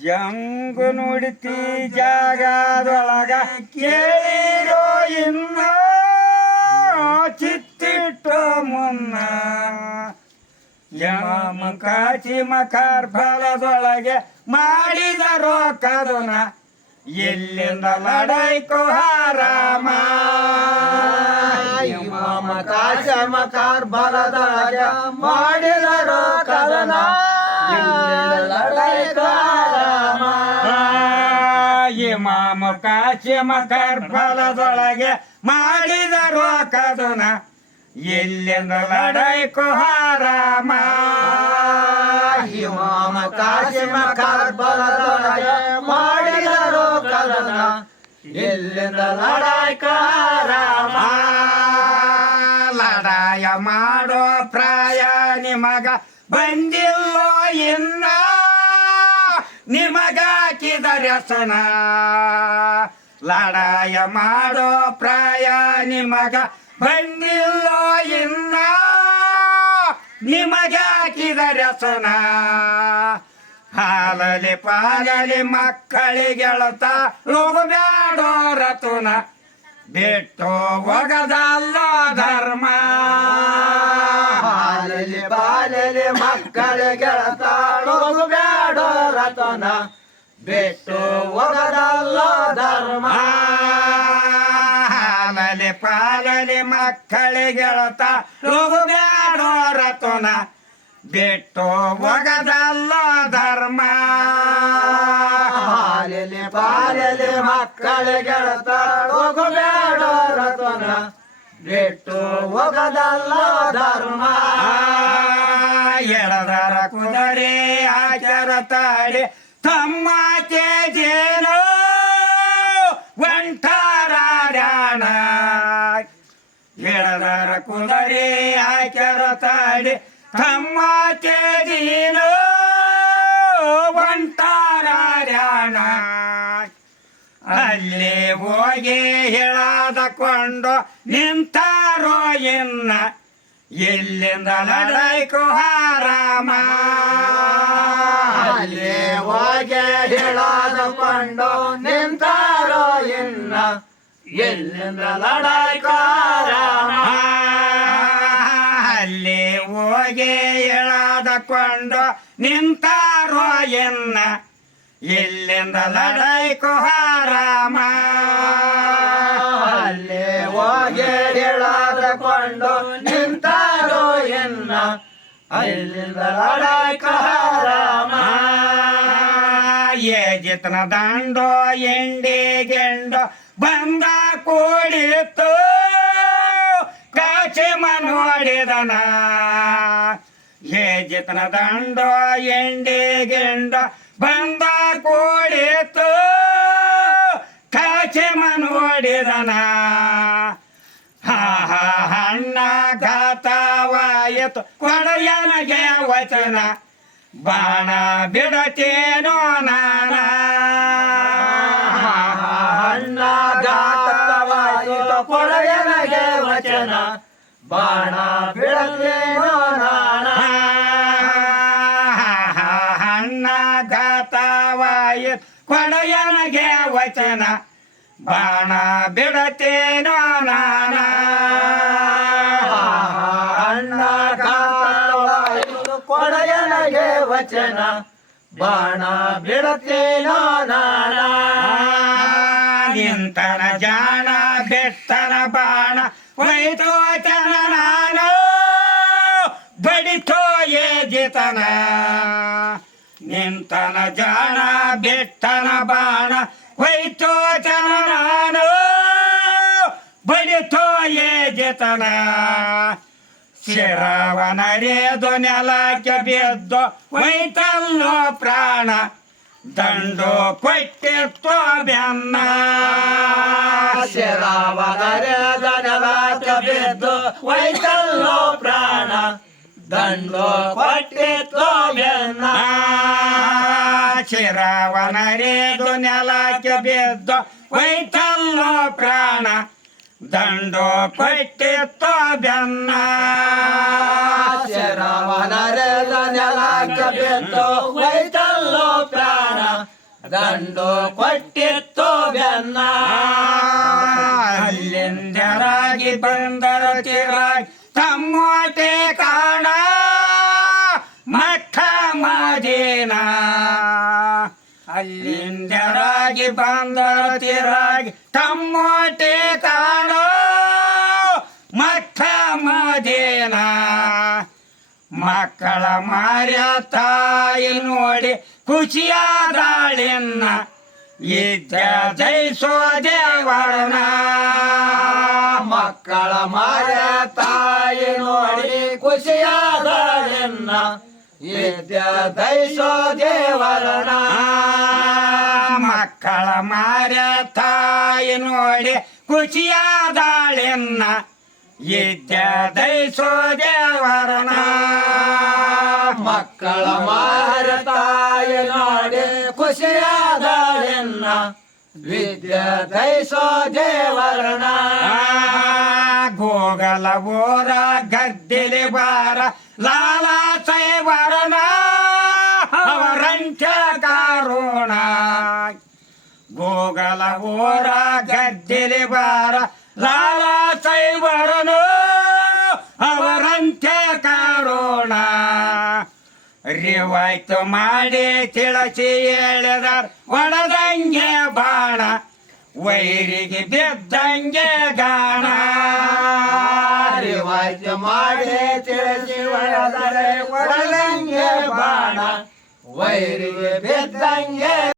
ಹೆಂಗ ನುಡಿತಿ ಜಾಗದೊಳಗ ಕೇಳಿರೋ ಇನ್ನ ಚಿತ್ತಿಟ್ಟು ಮುನ್ನ ಯಮ ಕಾಚಿ ಮಕಾರ್ ಫಲದೊಳಗೆ ಮಾಡಿದರೋ ಕದನ ಎಲ್ಲಿಂದ ಲಡೈಕೋ ಹಾರಾಮ ಇಮಾಮ ಕಾಶಮ ಕಾರ್ಬಲದೊಳಗೆ ಮಾಡಿದರೋ ಕದನ ಇಮಾಮ ಕಾಶಿಮ ಕರ್ಬಲದೊಳಗೆ ಮಾಡಿದರೋ ಕದನ ಎಲ್ಲಿಂದ ಲಡೈಕೋ ಹಾರಾಮ ಇಮಾಮ ಕಾಶಿಮ ಕಾರ್ಬಲದೊಳಗೆ ಮಾಡಿದರೋ ಕದನ ಎಲ್ಲಿಂದ ಲಡಾಯ್ಕಾರಾಮ ಲಡಾಯ ಮಾಡೋ ಪ್ರಾಯ ನಿಮಗ ಬಂದಿಲ್ಲೋ ಇನ್ನ ನಿಮಗಾಕಿದ ರಸನ ಲಡಾಯ ಮಾಡೋ ಪ್ರಾಯ ನಿಮಗ ಬಂದಿಲ್ಲೋ ಇನ್ನ ನಿಮಗಾಕಿದ ರಸನ ಹಾಲಲಿ ಪಾಲಲಿ ಮಕ್ಕಳಿಗೆಳತ ಹೋಗಬೇಡೋ ರತುನ ಬಿಟ್ಟು ಹೋಗದಲ್ಲೋ ಧರ್ಮ ಹಾಲಲಿ ಬಾಲಲಿ ಮಕ್ಕಳಿಗೆಳತಾಳು ಬೇಡೋ ರತನ ಬಿಟ್ಟು ಹೋಗದಲ್ಲೋ ಧರ್ಮ ಹಾಲಲಿ ಪಾಲಲಿ ಮಕ್ಕಳಿಗೆಳತ ಹೋಗಬೇಡೋ ರತುನ ಬಿಟ್ಟು ಹೋಗದಲ್ಲೋ ಧರ್ಮ ಹಾಲಲಿ ಬಾಲಲಿ ಮಕ್ಕಳಿಗೆಳತಾಳು ಬೇಡೋ ರತನ ಬಿಟ್ಟು ಹೋಗದಲ್ಲೋ ಧರ್ಮ ಎಳದರ ಕುದರೆ ಆಚರ ತಾಡಿ ತಮ್ಮ ತೇಜೇನೋ ಒಂಟಾರಾಣ ಎಳದರ ಕುದರೆ ಆಚರ ತಾಡಿ ತಮ್ಮ ತೇಜೇನೋ ಒಂಟಾರಾಣ ಅಲ್ಲಿ ಹೋಗಿ ಹೇಳದಕೊಂಡು ನಿಂತಾರೋ ಎನ್ನ ಎಲ್ಲಿಂದ ಲಡೈಕೋ ಹಾರಾಮ ಅಲ್ಲಿ ಹೋಗಿ ಹೇಳದಕೊಂಡು ನಿಂತಾರೋ ಇನ್ನ ಎಲ್ಲಿಂದ ಲಡಾಯ್ಕಾರಾಮ ಅಲ್ಲಿ ಹೋಗಿ ಹೇಳದಕೊಂಡು ನಿಂತಾರೋ ಎನ್ನ ಎಲ್ಲಿಂದ ಲಡೈಕೋ ಹಾರಾಮ ಅಲ್ಲಿ ಹೋಗಿ ಹೇಳದಕೊಂಡು ನಿಂತಾರೋ ಎನ್ನ ಎಲ್ಲಿಂದ ಲಡಾಯ್ಕಾರಾಮ ಏ ಜಿತನ ದಾಂಡೋ ಎಂಡಿ ಗೆಂಡೋ ಬಂದ ಕೂಡಿತು ಕಾಚಿ ಮನೋಡಿದನ ಏ ಜಿತನ ದಾಂಡೋ ಎಂಡಿ ಗೆಂಡೋ ಬಂದ ಕೂಡಿತು ಕಾಚಿ ಮನೋಡಿದನ ಹಣ್ಣ ಘಾತವಾಯಿತು ಕೊಡೆಯನಗೆ ವಚನ ಬಾಣ ಬಿಡತೇನೋ ನಾನ ಅಣ್ಣ ಘಾತವಾಯಿತು ಕೊಡೆಯನಗೆ ವಚನ ಬಾಣ ಬಿಡತೇನೋ ನಾನ ಹಣ್ಣ ಘಾತವಾಯಿತು ಕೊಡೆಯನಗೆ ವಚನ ಬಾಣ ಬಿಡತೇನೋ ನಾನ ಅಣ್ಣ ಘಾತವಾಯಿತು ಕೊಡೆಯನಗೆ ವಚನ ಬಾಣ ಬಿಡತೇನೋ ನಾನ ನಿಂತನ ಜಾಣ ಬೆಟ್ಟನ ಬಾಣ ಹೋಯ್ತು ವಚನ ನಾನು ಬಡಿತೋ ಏಜಿತನ ನಿಂತನ ಜಾಣ ಬೆಟ್ಟನ ಬಾಣ ಹೋಯ್ತು ವಚನ ನಾನು ಬಡಿತೋ ಏಜಿತನ ಶಿರವನ ರೇದು ನೆಲಕ್ಕೆ ಬಿದ್ದು ಹೋಯ್ತಲ್ಲೋ ಪ್ರಾಣ ದಂಡು ಕೊಟ್ಟಿತ್ತು ಬೆನ್ನ ಶಿರವನರೆದ ನೆಲಕ್ಕೆ ಬಿದ್ದು ಹೋಯ್ತಲ್ಲೋ ಪ್ರಾಣ ದಂಡು ಕೊಟ್ಟಿತ್ತು ಬೆನ್ನ ಶಿರವನ ರೇದು ನೆಲಕ್ಕೆ ಬಿದ್ದು ಹೋಯ್ತಲ್ಲೋ ಪ್ರಾಣ ದಂಡು ಕೊಟ್ಟಿತ್ತು ಬೆನ್ನ ಶಿರವನರೆದ ನೆಲಕ್ಕೆ ಬಿದ್ದು ಹೋಯ್ತಲ್ಲೋ ಪ್ರಾಣ ದಂಡು ಕೊಟ್ಟಿತ್ತು ಬೆನ್ನ ಅಲ್ಲಿಂದರಾಗಿ ಬಂದರ ತಿರಾಗಿ ತಮ್ಮೋಟೆ ಕಾಣ ಮಕ್ಕ ಮದೀನ ಅಲ್ಲಿಂದರಾಗಿ ಬಂದರ ತಿರಾಗಿ ತಮ್ಮೋಟೆ ಕಾಣ ಮಕ್ಕ ಮದೀನ ಮಕ್ಕಳ ಮಾರ್ಯ ತಾಯಿ ನೋಡಿ ಖುಷಿಯಾದಾಳಿನ್ನ ಇದ್ದ ಜಯಿಸೋ ದೇವರನ ಮಕ್ಕಳ ಮಾರ ತಾಯಿ ನೋಡಿ ಖುಷಿಯಾದನ್ನ ಇದ್ದ ದೈಸೋ ದೇವರನ ಮಕ್ಕಳ ಮಾರ್ಯ ತಾಯಿ ನೋಡಿ ಖುಷಿಯಾದಾಳಿನ್ನ ಇದ್ದ ದಯಿಸೋ ದೇವರನ ಮಕ್ಕಳ ಮಾರ ತಾಯಿ ನೋಡಿ ಖುಷಿಯಾದನ್ನ ವಿದ್ಯೆ ದೈಸೋ ದೇವರನ ಗೋಗಲ ಬೋರ ಗದ್ದೆಲಿ ಬಾರ ಲಾಲಾ ಸೈವರನ ಅವರಂತ್ಯ ಕಾರೋಣ ಗೋಗಲ ಬೋರ ಗದ್ದೆಲಿ ಬಾರ ಲಾಲಾ ಸೈವರನು ಅವರಂತ್ಯ ಕಾರೋಣ ರಿವಾಯ್ತು ಮಾಡಿ ತಿಳಿಸಿ ಹೇಳಿದರ್ ಒಡದಂಗೆ ಬಾಣ ವೈರಿಗೆ ಬಿದ್ದಂಗೆ ಗಾಣ ರಿವಾಯ್ತು ಮಾಡಿ ತಿಳಿಸಿ ಒಳದರೆ ಒಡದಂಗೆ ಬಾಣ ವೈರಿಗೆ ಬಿದ್ದಂಗೆ